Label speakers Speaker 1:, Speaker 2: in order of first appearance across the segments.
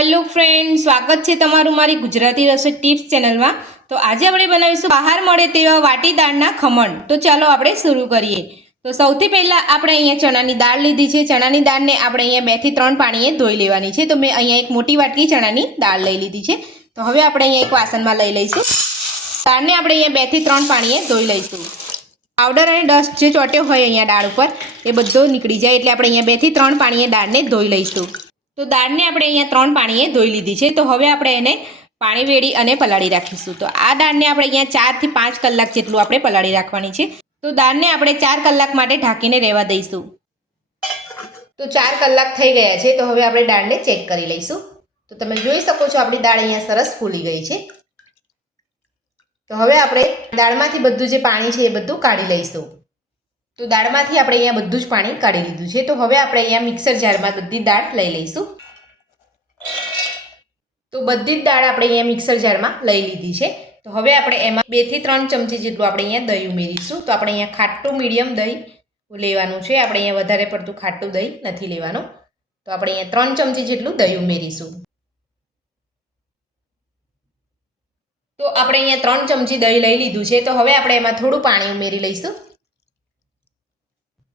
Speaker 1: Hello friend, સ્વાગત છે તમારું મારી ગુજરાતી રસોઈ ટિપ્સ ચેનલમાં. તો આજે આપણે બનાવીશું બહાર મળે તેવા વાટી દાળના ખમણ. તો ચાલો આપણે શરૂ કરીએ. તો સૌથી પહેલાં આપણે અહીંયા ચણાની દાળ લીધી છે. ચણાની દાળને આપણે અહીંયા બેથી ત્રણ પાણીએ ધોઈ લેવાની છે. તો મેં અહીંયા એક મોટી વાટકી ચણાની દાળ લઈ લીધી છે. તો હવે આપણે અહીંયા એક વાસણમાં લઈ લઈશું. દાળને આપણે અહીંયા બેથી ત્રણ પાણીએ ધોઈ લઈશું. પાવડર અને ડસ્ટ જે ચોટ્યો હોય અહીંયા દાળ ઉપર, એ બધો નીકળી જાય એટલે આપણે અહીંયા બેથી ત્રણ પાણીએ દાળને ધોઈ લઈશું. તો દાળને આપણે અહીંયા ત્રણ પાણીએ ધોઈ લીધી છે. તો હવે આપણે એને પાણી વેડી અને પલાળી રાખીશું. તો આ દાળને આપણે અહીંયા ચારથી પાંચ કલાક જેટલું આપણે પલાળી રાખવાની છે. તો દાળને આપણે ચાર કલાક માટે ઢાંકીને રહેવા દઈશું. તો ચાર કલાક થઈ ગયા છે. તો હવે આપણે દાળને ચેક કરી લઈશું. તો તમે જોઈ શકો છો આપણી દાળ અહીંયા સરસ ફૂલી ગઈ છે. તો હવે આપણે દાળમાંથી બધું જે પાણી છે એ બધું કાઢી લઈશું. તો દાળમાંથી આપણે અહીંયા બધું જ પાણી કાઢી લીધું છે. તો હવે આપણે અહીંયા મિક્સર જારમાં બધી દાળ લઈ લઈશું. તો બધી જ દાળ આપણે અહીંયા મિક્સર જારમાં લઈ લીધી છે. તો હવે આપણે એમાં બેથી ત્રણ ચમચી જેટલું આપણે અહીંયા દહીં ઉમેરીશું. તો આપણે અહીંયા ખાટું મીડિયમ દહીં લેવાનું છે. આપણે અહીંયા વધારે પડતું ખાટું દહીં નથી લેવાનું. તો આપણે અહીંયા ત્રણ ચમચી જેટલું દહીં ઉમેરીશું. તો આપણે અહીંયા ત્રણ ચમચી દહીં લઈ લીધું છે. તો હવે આપણે એમાં થોડું પાણી ઉમેરી લઈશું.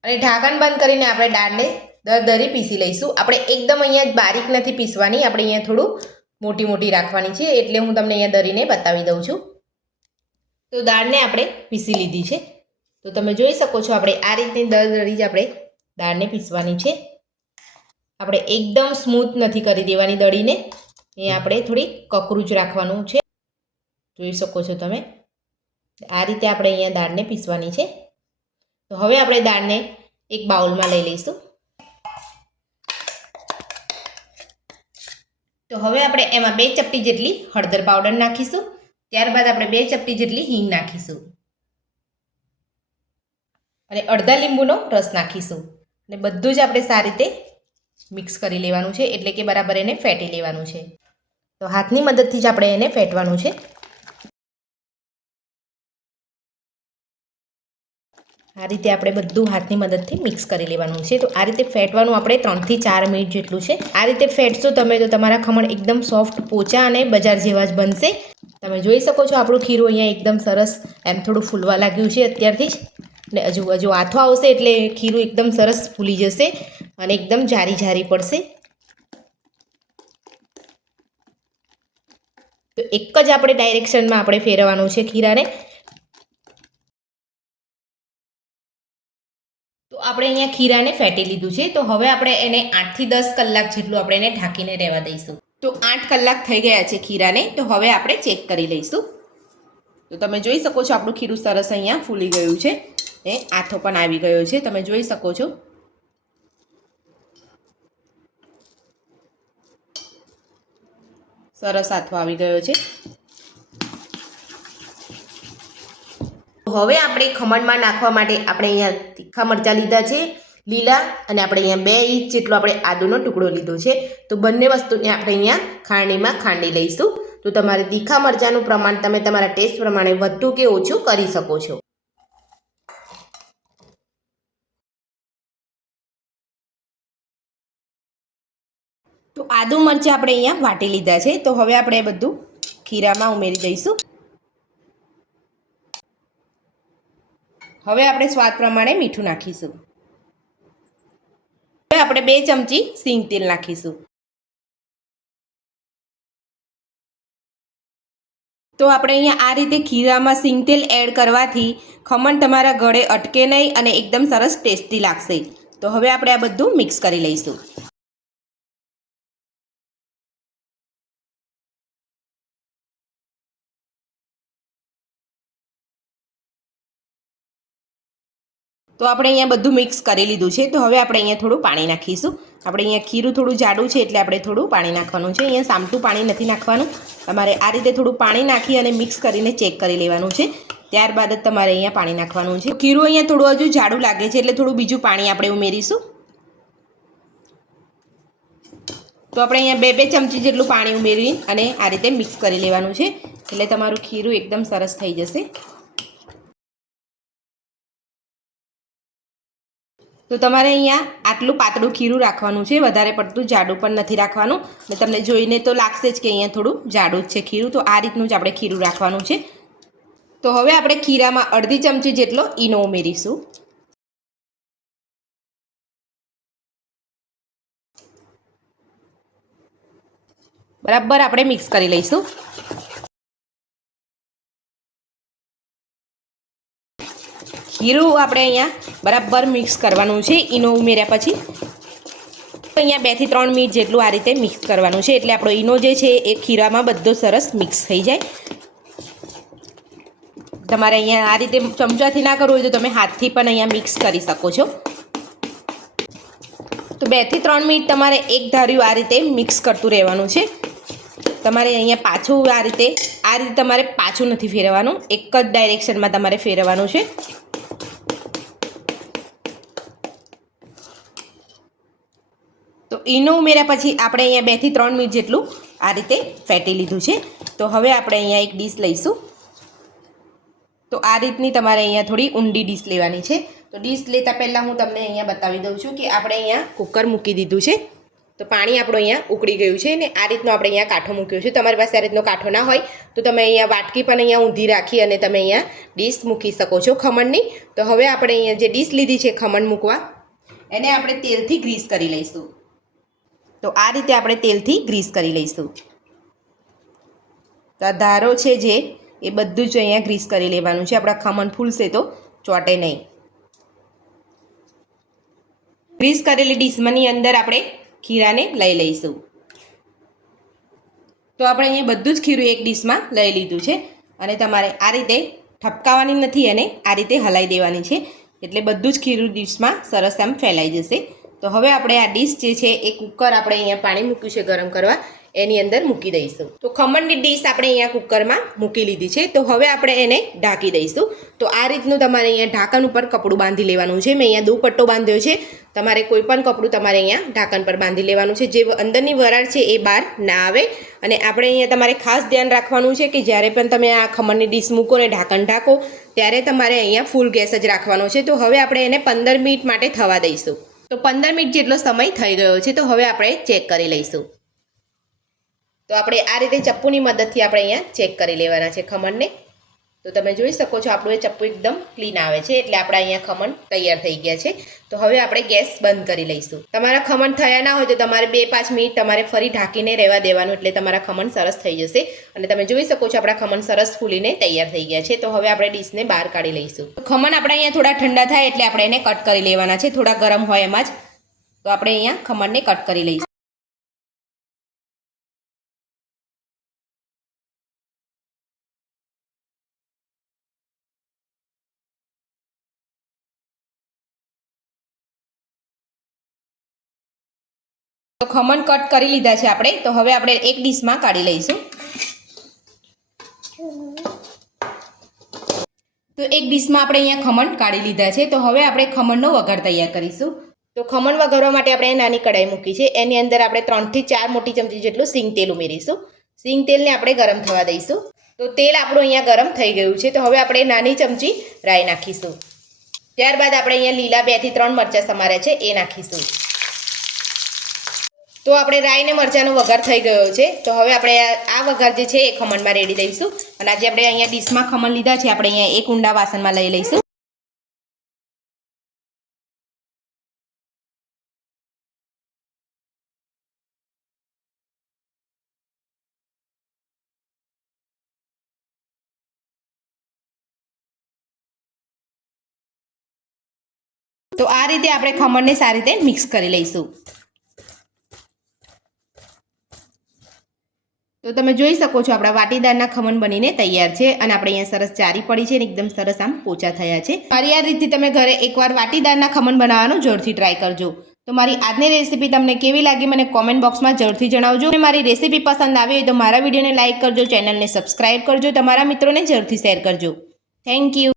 Speaker 1: અને ઢાંકણ બંધ કરીને આપણે દાળને દરદરી પીસી લઈશું. આપણે એકદમ અહીંયા બારીક નથી પીસવાની, આપણે અહીંયા થોડું મોટી મોટી રાખવાની છે, એટલે હું તમને અહીંયા દરીને બતાવી દઉં છું. તો દાળને આપણે પીસી લીધી છે. તો તમે જોઈ શકો છો, આપણે આ રીતની દરદરી જ આપણે દાળને પીસવાની છે. આપણે એકદમ સ્મૂથ નથી કરી દેવાની દળીને. એ આપણે થોડી કકરું જ રાખવાનું છે. જોઈ શકો છો તમે. આ રીતે આપણે અહીંયા દાળને પીસવાની છે. તો હવે આપણે દાળને એક બાઉલમાં લઈ લઈશું. તો હવે આપણે એમાં બે ચપટી જેટલી હળદર પાવડર નાખીશું. ત્યારબાદ આપણે બે ચપટી જેટલી હિંગ નાખીશું. અને અડધા લીંબુનો રસ નાખીશું. અને બધું જ આપણે સારી રીતે મિક્સ કરી લેવાનું છે, એટલે કે બરાબર એને ફેટી લેવાનું છે. તો હાથની મદદથી જ આપણે એને ફેટવાનું છે. આ રીતે આપણે બધું હાથની મદદથી મિક્સ કરી લેવાનું છે. તો આ રીતે ફેટવાનું આપણે ત્રણથી ચાર મિનિટ જેટલું છે. આ રીતે ફેટશો તમે તો તમારા ખમણ એકદમ સોફ્ટ પોચા અને બજાર જેવા જ બનશે. તમે જોઈ શકો છો આપણું ખીરું અહીંયા એકદમ સરસ એમ થોડું ફૂલવા લાગ્યું છે અત્યારથી જ. ને હજુ હજુ આથો આવશે એટલે ખીરું એકદમ સરસ ફૂલી જશે અને એકદમ જારી જારી પડશે. તો એક જ આપણે ડાયરેક્શનમાં આપણે ફેરવવાનું છે ખીરાને. અહીંયા ખીરાને ફેટી લીધું છે. તો હવે આપણે એને આઠથી દસ કલાક જેટલું આપણે એને ઢાંકીને રહેવા દઈશું. તો આઠ કલાક થઈ ગયા છે ખીરાને. તો હવે આપણે ચેક કરી લઈશું. તો તમે જોઈ શકો છો આપણું ખીરું સરસ અહીંયા ફૂલી ગયું છે. એ આથો પણ આવી ગયો છે. તમે જોઈ શકો છો. સરસ આથો આવી ગયો છે. હવે આપણે ખમણમાં નાખવા માટે આપણે અહીંયા તીખા મરચાં લીધા છે, લીલા, અને આપણે અહીંયા બે ઇંચ જેટલો આપણે આદુનો ટુકડો લીધો છે. તો બંને વસ્તુને આપણે અહીંયા ખાંડીમાં ખાંડી લઈશું. તો તમારે તીખા મરચાંનું પ્રમાણ તમે તમારા ટેસ્ટ પ્રમાણે વધુ કે ઓછું કરી શકો છો. તો આદુ મરચાં આપણે અહીંયા વાટી લીધા છે. તો હવે આપણે બધું ખીરામાં ઉમેરી દઈશું. હવે આપણે સ્વાદ પ્રમાણે મીઠું નાખીશું. હવે આપણે બે ચમચી સિંગ તેલ નાખીશું. તો આપણે અહીંયા આ રીતે ખીરામાં સિંગ તેલ એડ કરવાથી ખમણ તમારા ગળે અટકે નહીં અને એકદમ સરસ ટેસ્ટી લાગશે. તો હવે આપણે આ બધું મિક્સ કરી લઈશું. તો આપણે અહીંયા બધું મિક્સ કરી લીધું છે. તો હવે આપણે અહીંયા થોડું પાણી નાખીશું. આપણે અહીંયા ખીરું થોડું જાડું છે એટલે આપણે થોડું પાણી નાખવાનું છે. અહીંયા સામટું પાણી નથી નાખવાનું. તમારે આ રીતે થોડું પાણી નાખી અને મિક્સ કરીને ચેક કરી લેવાનું છે. ત્યારબાદ જ તમારે અહીંયા પાણી નાખવાનું છે. ખીરું અહીંયા થોડું હજુ જાડું લાગે છે એટલે થોડું બીજું પાણી આપણે ઉમેરીશું. તો આપણે અહીંયા બે બે ચમચી જેટલું પાણી ઉમેરી અને આ રીતે મિક્સ કરી લેવાનું છે. એટલે તમારું ખીરું એકદમ સરસ થઈ જશે. તો તમારે અહીંયા આટલું પાતળું ખીરું રાખવાનું છે. વધારે પડતું જાડું પણ નથી રાખવાનું. ને તમને જોઈને તો લાગશે જ કે અહીંયા થોડું જાડું જ છે ખીરું. તો આ રીતનું જ આપણે ખીરું રાખવાનું છે. તો હવે આપણે ખીરામાં અડધી ચમચી જેટલો ઈનો ઉમેરીશું. બરાબર આપણે મિક્સ કરી લઈશું. ખીરું આપણે અહીંયા બરાબર મિક્સ કરવાનું છે, ઈનો ઉમેર્યા પછી. અહીંયા બેથી ત્રણ મિનિટ જેટલું આ રીતે મિક્સ કરવાનું છે, એટલે આપણો ઈનો જે છે એ ખીરામાં બધો સરસ મિક્સ થઈ જાય. તમારે અહીંયા આ રીતે ચમચાથી ના કરવું હોય તો તમે હાથથી પણ અહીંયા મિક્સ કરી શકો છો. તો બેથી ત્રણ મિનિટ તમારે એક ધાર્યું આ રીતે મિક્સ કરતું રહેવાનું છે. તમારે અહીંયા પાછું આ રીતે આ રીતે તમારે પાછું નથી ફેરવવાનું, એક જ ડાયરેક્શનમાં તમારે ફેરવવાનું છે. ઈનો ઉમેર્યા પછી આપણે અહીંયા બેથી ત્રણ મિનિટ જેટલું આ રીતે ફેટી લીધું છે. તો હવે આપણે અહીંયા એક ડીશ લઈશું. તો આ રીતની તમારે અહીંયા થોડી ઊંડી ડીશ લેવાની છે. તો ડીશ લેતા પહેલાં હું તમને અહીંયા બતાવી દઉં છું કે આપણે અહીંયા કુકર મૂકી દીધું છે. તો પાણી આપણું અહીંયા ઉકળી ગયું છે ને આ રીતનો આપણે અહીંયા કાંઠો મૂક્યો છે. તમારી પાસે આ રીતનો કાંઠો ના હોય તો તમે અહીંયા વાટકી પણ અહીંયા ઊંધી રાખી અને તમે અહીંયા ડીશ મૂકી શકો છો ખમણની. તો હવે આપણે અહીંયા જે ડીશ લીધી છે ખમણ મૂકવા, એને આપણે તેલથી ગ્રીસ કરી લઈશું. તો આ રીતે આપણે તેલથી ગ્રીસ કરી લઈશું. તો આ ધારો છે જે, એ બધું જ અહીંયા ગ્રીસ કરી લેવાનું છે. આપણા ખમણ ફૂલશે તો ચોટે નહીં. ગ્રીસ કરેલી ડીશમાંની અંદર આપણે ખીરાને લઈ લઈશું. તો આપણે અહીંયા બધું જ ખીરું એક ડીશમાં લઈ લીધું છે. અને તમારે આ રીતે ઠપકાવાની નથી અને આ રીતે હલાઈ દેવાની છે. એટલે બધું જ ખીરું ડીશમાં સરસ આમ ફેલાઈ જશે. તો હવે આપણે આ ડીશ જે છે એ કુકર આપણે અહીંયા પાણી મૂક્યું છે ગરમ કરવા, એની અંદર મૂકી દઈશું. તો ખમણની ડીશ આપણે અહીંયા કુકરમાં મૂકી લીધી છે, તો હવે આપણે એને ઢાંકી દઈશું. તો આ રીતનું તમારે અહીંયા ઢાંકણ ઉપર કપડું બાંધી લેવાનું છે. મેં અહીંયા દુપટ્ટો બાંધ્યો છે. તમારે કોઈ પણ કપડું તમારે અહીંયા ઢાંકણ પર બાંધી લેવાનું છે. જે અંદરની વરાળ છે એ બહાર ના આવે. અને આપણે અહીંયા તમારે ખાસ ધ્યાન રાખવાનું છે કે જ્યારે પણ તમે આ ખમણની ડીશ મૂકો ને ઢાંકણ ઢાંકો, ત્યારે તમારે અહીંયા ફૂલ ગેસ જ રાખવાનો છે. તો હવે આપણે એને પંદર મિનિટ માટે થવા દઈશું. તો પંદર મિનિટ જેટલો સમય થઈ ગયો છે તો હવે આપણે ચેક કરી લઈશું. તો આપણે આ રીતે ચપ્પુની મદદથી આપણે અહીંયા ચેક કરી લેવાના છે ખમણને. તો તમે જોઈ શકો છો, આપણું એ ચપ્પુ એકદમ ક્લીન આવે છે, એટલે આપણા અહીંયા ખમણ તૈયાર થઈ ગયા છે. તો હવે આપણે ગેસ બંધ કરી લઈશું. તમારા ખમણ થયા ના હોય તો તમારે બે પાંચ મિનિટ તમારે ફરી ઢાંકીને રહેવા દેવાનું, એટલે તમારા ખમણ સરસ થઈ જશે. અને તમે જોઈ શકો છો, આપણા ખમણ સરસ ફૂલીને તૈયાર થઈ ગયા છે. તો હવે આપણે ડીશને બહાર કાઢી લઈશું. ખમણ આપણે અહીંયા થોડા ઠંડા થાય, એટલે આપણે એને કટ કરી લેવાના છે. થોડા ગરમ હોય એમાં જ. તો આપણે અહીંયા ખમણને કટ કરી લઈશું. તો ખમણ કટ કરી લીધા છે આપણે. તો હવે આપણે એક ડીશમાં કાઢી લઈશું. તો એક ડીશમાં આપણે અહીંયા ખમણ કાઢી લીધા છે. તો હવે આપણે ખમણનો વઘાર તૈયાર કરીશું. તો ખમણ વઘારવા માટે આપણે નાની કઢાઈ મૂકી છે. એની અંદર આપણે ત્રણથી ચાર મોટી ચમચી જેટલું સિંગ તેલ ઉમેરીશું. સિંગ તેલને આપણે ગરમ થવા દઈશું. તો તેલ આપણું અહીંયા ગરમ થઈ ગયું છે. તો હવે આપણે નાની ચમચી રાઈ નાખીશું. ત્યારબાદ આપણે અહીંયા લીલા બેથી ત્રણ મરચાં સમાર્યા છે. એ નાખીશું. તો આપણે રાઈ ને મરચાંનો વઘાર થઈ ગયો છે. તો હવે આપણે આ વઘાર જે છે એ ખમણમાં રેડી દઈશું અને આજે આપણે અહીંયા ડીશમાં ખમણ લીધા છે. આપણે અહીંયા એક ઊંડા વાસણમાં લઈ લઈશું. તો આ રીતે આપણે ખમણને સારી રીતે મિક્સ કરી લઈશું. તો તમે જોઈ શકો છો, આપણા વાટીદારના ખમણ બનીને તૈયાર છે અને આપણે અહીંયા સરસ ચારી પડી છે અને એકદમ સરસ આમ પોચા થયા છે. મારી આ રીતથી તમે ઘરે એકવાર વાટીદારના ખમણ બનાવવાનું જોરથી ટ્રાય કરજો. તો મારી આજની રેસીપી તમને કેવી લાગી મને કોમેન્ટ બોક્સમાં જરૂરથી જણાવજો. અને મારી રેસીપી પસંદ આવી હોય તો મારા વિડીયોને લાઇક કરજો ચેનલને સબસ્ક્રાઇબ કરજો, તમારા મિત્રોને જરૂરથી શેર કરજો. Thank you